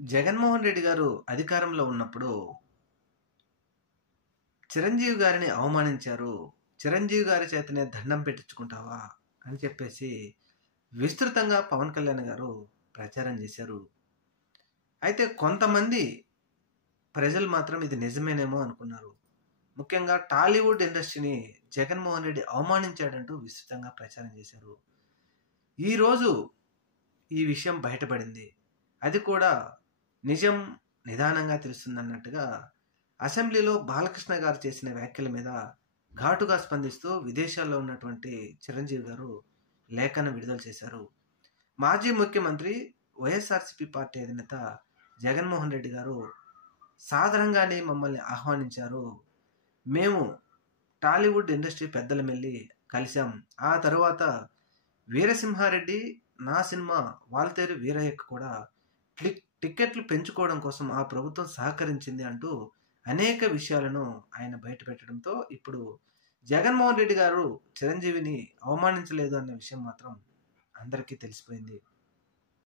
జగన్మోహన్ రెడ్డి గారు అధికారంలో ఉన్నప్పుడు చిరంజీవి గారిని అవమానించారు. చిరంజీవి గారి చేతనే దండం పెట్టించుకుంటావా అని చెప్పేసి విస్తృతంగా పవన్ కళ్యాణ్ గారు ప్రచారం చేశారు. అయితే కొంతమంది ప్రజలు మాత్రం ఇది నిజమేనేమో అనుకున్నారు. ముఖ్యంగా టాలీవుడ్ ఇండస్ట్రీని జగన్మోహన్ రెడ్డి అవమానించాడంటూ విస్తృతంగా ప్రచారం చేశారు. ఈరోజు ఈ విషయం బయటపడింది. అది కూడా నిజం నిదానంగా తెలుస్తుందన్నట్టుగా అసెంబ్లీలో బాలకృష్ణ గారు చేసిన వ్యాఖ్యల మీద ఘాటుగా స్పందిస్తూ విదేశాల్లో ఉన్నటువంటి చిరంజీవి గారు లేఖను విడుదల చేశారు. మాజీ ముఖ్యమంత్రి వైఎస్ఆర్సీపీ పార్టీ అధినేత జగన్మోహన్ రెడ్డి గారు సాధారణంగానే మమ్మల్ని ఆహ్వానించారు. మేము టాలీవుడ్ ఇండస్ట్రీ పెద్దల మెల్లి కలిశాం. ఆ తరువాత వీరసింహారెడ్డి నా సినిమా వాల్తేరు వీరయ్యకు కూడా టిక్కెట్లు పెంచుకోవడం కోసం ఆ ప్రభుత్వం సహకరించింది అంటూ అనేక విషయాలను ఆయన బయటపెట్టడంతో ఇప్పుడు జగన్మోహన్ రెడ్డి గారు చిరంజీవిని అవమానించలేదు అన్న విషయం మాత్రం అందరికీ తెలిసిపోయింది.